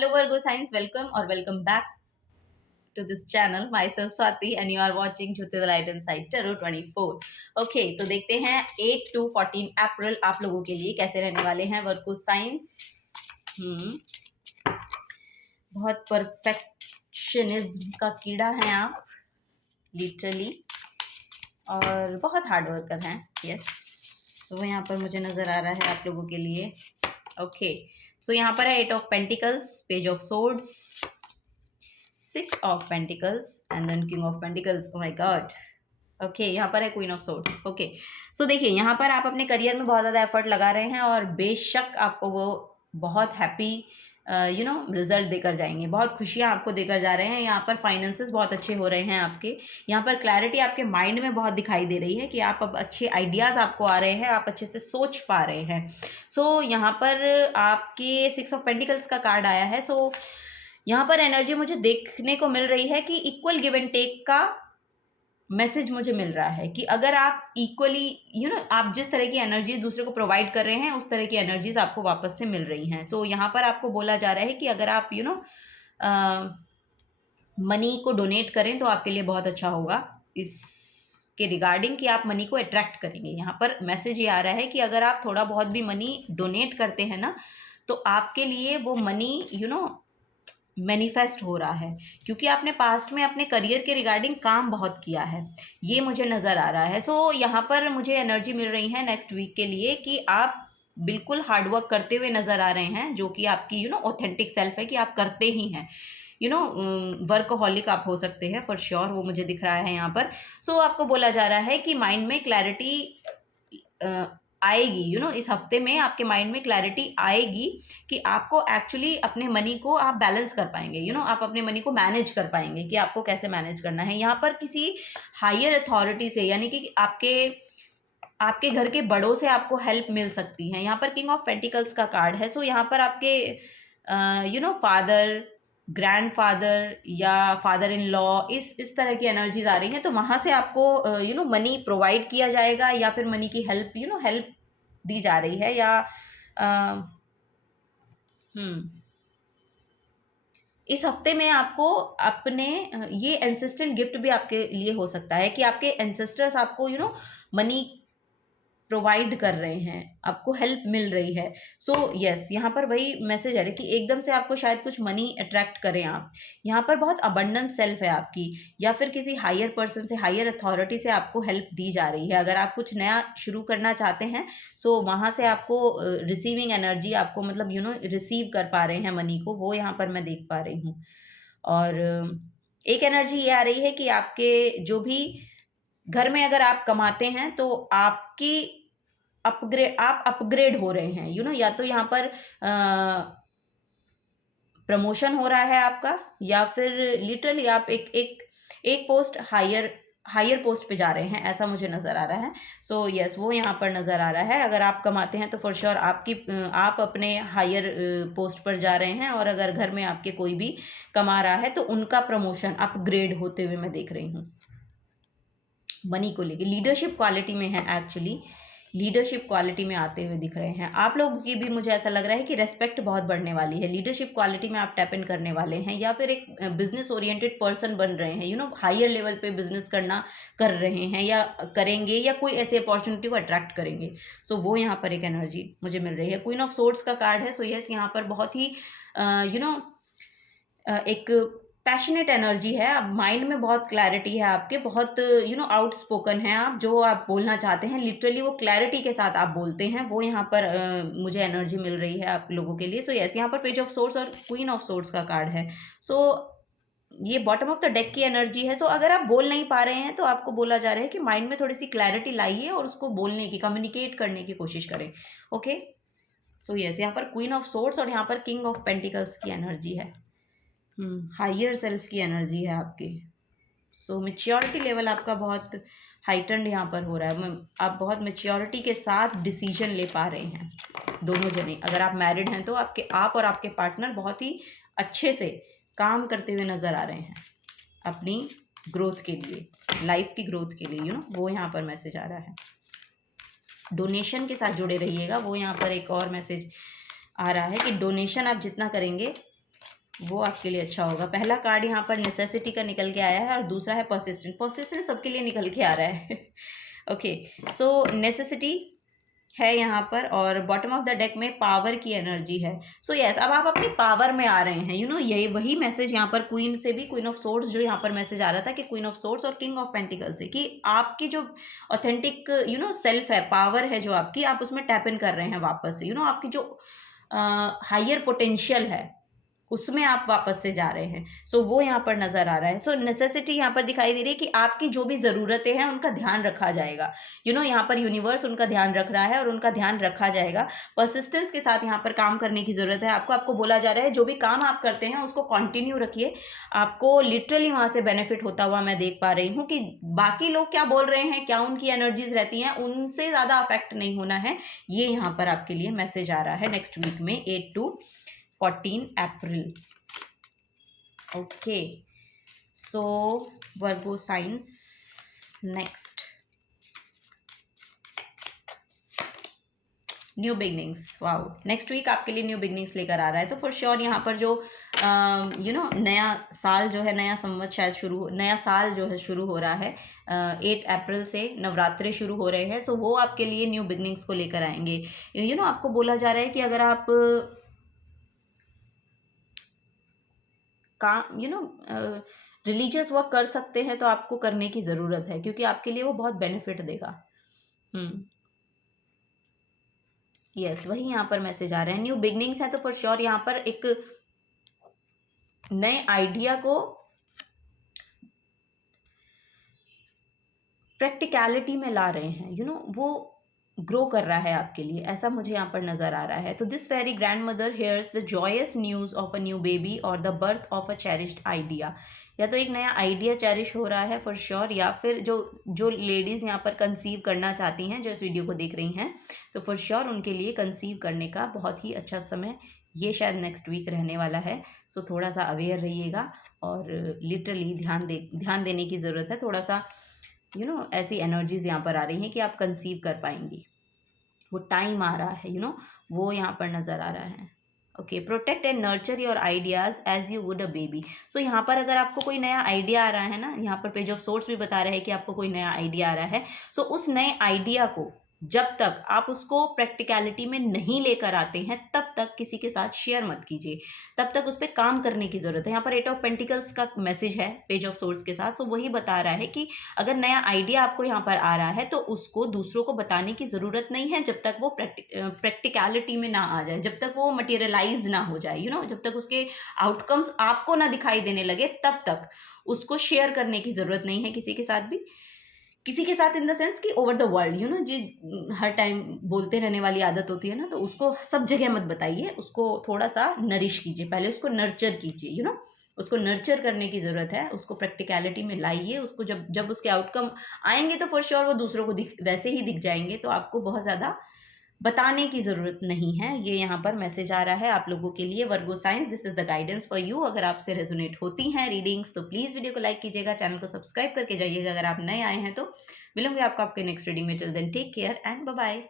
Hello Virgo signs, welcome or welcome back to this channel. Myself Swati and you are watching Jyoti the Light Inside Tarot 24. Okay, तो देखते हैं 8 to 14 अप्रैल आप लोगों के लिए कैसे रहने वाले हैं वर्गो साइंस। बहुत परफेक्शनिज्म का कीड़ा है आप, लिटरली, और बहुत हार्ड वर्कर हैं। यस, वो यहाँ पर मुझे नज़र आ रहा है आप लोगों के लिए। ओके, सो यहाँ पर है 8 of pentacles, page of swords, 6 of pentacles and then king of pentacles. Oh my God. Okay, यहाँ पर है queen of swords. Okay, so देखिए यहाँ पर आप अपने करियर में बहुत ज़्यादा एफर्ट लगा रहे हैं और बेशक आपको वो बहुत हैप्पी रिजल्ट देकर जाएंगे, बहुत खुशियाँ आपको देकर जा रहे हैं। यहाँ पर फाइनेंसेस बहुत अच्छे हो रहे हैं आपके। यहाँ पर क्लैरिटी आपके माइंड में बहुत दिखाई दे रही है कि आप अब अच्छे आइडियाज़ आपको आ रहे हैं, आप अच्छे से सोच पा रहे हैं। सो यहाँ पर आपके 6 ऑफ पेंटिकल्स का कार्ड आया है। सो यहाँ पर एनर्जी मुझे देखने को मिल रही है कि इक्वल गिव एंड टेक का मैसेज मुझे मिल रहा है कि अगर आप इक्वली आप जिस तरह की एनर्जीज दूसरे को प्रोवाइड कर रहे हैं उस तरह की एनर्जीज आपको वापस से मिल रही हैं। सो यहाँ पर आपको बोला जा रहा है कि अगर आप मनी को डोनेट करें तो आपके लिए बहुत अच्छा होगा। इसके रिगार्डिंग कि आप मनी को अट्रैक्ट करेंगे। यहाँ पर मैसेज ये आ रहा है कि अगर आप थोड़ा बहुत भी मनी डोनेट करते हैं ना तो आपके लिए वो मनी मैनिफेस्ट हो रहा है, क्योंकि आपने पास्ट में अपने करियर के रिगार्डिंग काम बहुत किया है, ये मुझे नज़र आ रहा है। सो यहाँ पर मुझे एनर्जी मिल रही है नेक्स्ट वीक के लिए कि आप बिल्कुल हार्डवर्क करते हुए नज़र आ रहे हैं, जो कि आपकी ऑथेंटिक सेल्फ है कि आप करते ही हैं। वर्कहॉलिक आप हो सकते हैं फॉर श्योर, वो मुझे दिख रहा है यहाँ पर। सो आपको बोला जा रहा है कि माइंड में क्लैरिटी आएगी। इस हफ्ते में आपके माइंड में क्लैरिटी आएगी कि आपको एक्चुअली अपने मनी को आप बैलेंस कर पाएंगे। आप अपने मनी को मैनेज कर पाएंगे कि आपको कैसे मैनेज करना है। यहाँ पर किसी हायर अथॉरिटी से, यानी कि आपके घर के बड़ों से आपको हेल्प मिल सकती है। यहाँ पर किंग ऑफ पेंटिकल्स का कार्ड है। सो यहाँ पर आपके फादर, ग्रैंडफादर या फादर इन लॉ, इस तरह की एनर्जीज आ रही हैं। तो वहाँ से आपको मनी प्रोवाइड किया जाएगा या फिर मनी की हेल्प हेल्प दी जा रही है। या इस हफ्ते में आपको अपने ये एंसेस्ट्रल गिफ्ट भी आपके लिए हो सकता है कि आपके एंसेस्टर्स आपको मनी प्रोवाइड कर रहे हैं, आपको हेल्प मिल रही है। सो यस, यहाँ पर वही मैसेज है कि एकदम से आपको शायद कुछ मनी अट्रैक्ट करें आप। यहाँ पर बहुत अबंडेंस सेल्फ है आपकी, या फिर किसी हायर पर्सन से, हायर अथॉरिटी से आपको हेल्प दी जा रही है। अगर आप कुछ नया शुरू करना चाहते हैं सो वहाँ से आपको रिसीविंग एनर्जी, आपको मतलब रिसीव कर पा रहे हैं मनी को, वो यहाँ पर मैं देख पा रही हूँ। और एक एनर्जी ये आ रही है कि आपके जो भी घर में अगर आप कमाते हैं तो आपकी आप अपग्रेड हो रहे हैं। या तो यहाँ पर प्रमोशन हो रहा है आपका, या फिर लिटरली आप एक पोस्ट हायर पोस्ट पे जा रहे हैं, ऐसा मुझे नज़र आ रहा है। सो यस, वो यहाँ पर नज़र आ रहा है। अगर आप कमाते हैं तो फॉर श्योर आप अपने हायर पोस्ट पर जा रहे हैं, और अगर घर में आपके कोई भी कमा रहा है तो उनका प्रमोशन, अपग्रेड होते हुए मैं देख रही हूँ। मनी को लेके लीडरशिप क्वालिटी में है, एक्चुअली लीडरशिप क्वालिटी में आते हुए दिख रहे हैं। आप लोगों की भी मुझे ऐसा लग रहा है कि रेस्पेक्ट बहुत बढ़ने वाली है। लीडरशिप क्वालिटी में आप टैप इन करने वाले हैं, या फिर एक बिजनेस ओरिएंटेड पर्सन बन रहे हैं। हायर लेवल पे बिजनेस कर रहे हैं या करेंगे, या कोई ऐसी अपॉर्चुनिटी को अट्रैक्ट करेंगे। सो वो यहाँ पर एक एनर्जी मुझे मिल रही है। क्वीन ऑफ सोर्ड्स का कार्ड है। सो यस, यहाँ पर बहुत ही एक पैशनेट एनर्जी है। अब माइंड में बहुत क्लैरिटी है आपके, बहुत आउटस्पोकन है आप, जो आप बोलना चाहते हैं लिटरली वो क्लैरिटी के साथ आप बोलते हैं। वो यहाँ पर मुझे एनर्जी मिल रही है आप लोगों के लिए। सो यस, यहाँ पर पेज ऑफ सोर्ड्स और क्वीन ऑफ सोर्ड्स का कार्ड है। सो ये बॉटम ऑफ द डेक की एनर्जी है। सो अगर आप बोल नहीं पा रहे हैं तो आपको बोला जा रहा है कि माइंड में थोड़ी सी क्लैरिटी लाइए और उसको बोलने की, कम्युनिकेट करने की कोशिश करें। ओके, सो यस, यहाँ पर क्वीन ऑफ सोर्ड्स और यहाँ पर किंग ऑफ पेंटिकल्स की एनर्जी है। हायर सेल्फ की एनर्जी है आपकी। सो मेच्योरिटी लेवल आपका बहुत हाइटन्ड यहाँ पर हो रहा है। आप बहुत मेच्योरिटी के साथ डिसीजन ले पा रहे हैं दोनों जने। अगर आप मैरिड हैं तो आप और आपके पार्टनर बहुत ही अच्छे से काम करते हुए नज़र आ रहे हैं अपनी ग्रोथ के लिए, लाइफ की ग्रोथ के लिए। वो यहाँ पर मैसेज आ रहा है। डोनेशन के साथ जुड़े रहिएगा, वो यहाँ पर एक और मैसेज आ रहा है कि डोनेशन आप जितना करेंगे वो आपके लिए अच्छा होगा। पहला कार्ड यहाँ पर नेसेसिटी का निकल के आया है और दूसरा है परसिस्टेंट। परसिस्टेंट सबके लिए निकल के आ रहा है ओके, सो नेसेसिटी है यहाँ पर और बॉटम ऑफ द डेक में पावर की एनर्जी है। सो यस, अब आप अपनी पावर में आ रहे हैं। यू नो, यही वही मैसेज यहाँ पर क्वीन से भी, क्वीन ऑफ सोर्ड्स जो यहाँ पर मैसेज आ रहा था कि क्वीन ऑफ सोर्ड्स और किंग ऑफ पेंटिकल से, कि आपकी जो ऑथेंटिक सेल्फ है, पावर है जो आपकी, आप उसमें टैप इन कर रहे हैं वापस से। आपकी जो हायर पोटेंशियल है उसमें आप वापस से जा रहे हैं। सो वो यहाँ पर नज़र आ रहा है। सो नेसेसिटी यहाँ पर दिखाई दे रही है कि आपकी जो भी ज़रूरतें हैं उनका ध्यान रखा जाएगा। यहाँ पर यूनिवर्स उनका ध्यान रख रहा है और उनका ध्यान रखा जाएगा। परसिस्टेंस के साथ यहाँ पर काम करने की ज़रूरत है आपको बोला जा रहा है जो भी काम आप करते हैं उसको कंटिन्यू रखिए। आपको लिटरली वहाँ से बेनिफिट होता हुआ मैं देख पा रही हूँ कि बाकी लोग क्या बोल रहे हैं, क्या उनकी एनर्जीज रहती हैं, उनसे ज़्यादा अफेक्ट नहीं होना है। ये यहाँ पर आपके लिए मैसेज आ रहा है नेक्स्ट वीक में 8 to 14 April. Okay, so Virgo signs next, new beginnings. Wow, next week आपके लिए न्यू बिगनिंग्स लेकर आ रहा है। तो फॉर श्योर यहाँ पर जो नया साल जो है, नया संवत शायद नया साल जो है शुरू हो रहा है। 8 अप्रैल से नवरात्रे शुरू हो रहे हैं। सो वो आपके लिए न्यू बिगनिंग्स को लेकर आएंगे। आपको बोला जा रहा है कि अगर आप रिलीजियस वर्क कर सकते हैं तो आपको करने की ज़रूरत है, क्योंकि आपके लिए वो बहुत बेनिफिट देगा। यस, वही यहाँ पर मैसेज आ रहे हैं। न्यू बिगनिंग्स है तो फॉर श्योर यहाँ पर एक नए आइडिया को प्रैक्टिकलिटी में ला रहे हैं। वो ग्रो कर रहा है आपके लिए, ऐसा मुझे यहाँ पर नज़र आ रहा है। तो this very grandmother hears the joyous news of a new baby और the birth of a cherished idea. या तो एक नया आइडिया चेरिश हो रहा है फॉर श्योर, या फिर जो लेडीज़ यहाँ पर कंसीव करना चाहती हैं, जो इस वीडियो को देख रही हैं, तो फॉर श्योर उनके लिए कंसीव करने का बहुत ही अच्छा समय ये शायद नेक्स्ट वीक रहने वाला है। सो थोड़ा सा अवेयर रहिएगा और लिटरली ध्यान देने की ज़रूरत है। थोड़ा सा ऐसी एनर्जीज यहाँ पर आ रही हैं कि आप कंसीव कर पाएंगी। वो टाइम आ रहा है, वो यहाँ पर नज़र आ रहा है। Okay, protect and nurture your ideas as you would a baby. So यहाँ पर अगर आपको कोई नया आइडिया आ रहा है ना, यहाँ पर पेज ऑफ सोर्ड्स भी बता रहे हैं कि आपको कोई नया आइडिया आ रहा है। सो उस नए आइडिया को जब तक आप उसको प्रैक्टिकलिटी में नहीं लेकर आते हैं तब तक किसी के साथ शेयर मत कीजिए, तब तक उस पर काम करने की ज़रूरत है। यहाँ पर 8 ऑफ पेंटिकल्स का मैसेज है पेज ऑफ सोर्ड्स के साथ। सो वही बता रहा है कि अगर नया आइडिया आपको यहाँ पर आ रहा है तो उसको दूसरों को बताने की ज़रूरत नहीं है जब तक वो प्रैक्टिकलिटी में ना आ जाए, जब तक वो मटेरियलाइज ना हो जाए। जब तक उसके आउटकम्स आपको ना दिखाई देने लगे तब तक उसको शेयर करने की ज़रूरत नहीं है किसी के साथ भी। किसी के साथ इन द सेंस कि ओवर द वर्ल्ड, जी हर टाइम बोलते रहने वाली आदत होती है ना, तो उसको सब जगह मत बताइए, उसको थोड़ा सा नरिश कीजिए, पहले उसको नर्चर कीजिए। उसको नर्चर करने की ज़रूरत है, उसको प्रैक्टिकलिटी में लाइए। उसको जब उसके आउटकम आएंगे तो फॉर श्योर वो दूसरों को वैसे ही दिख जाएंगे, तो आपको बहुत ज़्यादा बताने की ज़रूरत नहीं है। ये यहाँ पर मैसेज आ रहा है आप लोगों के लिए। Virgo science, this is the guidance for you. अगर आपसे रेजोनेट होती हैं रीडिंग्स तो प्लीज़ वीडियो को लाइक कीजिएगा, चैनल को सब्सक्राइब करके जाइएगा अगर आप नए आए हैं तो। मिलूंगे आपको आपके नेक्स्ट रीडिंग में। Till then take care and bye bye.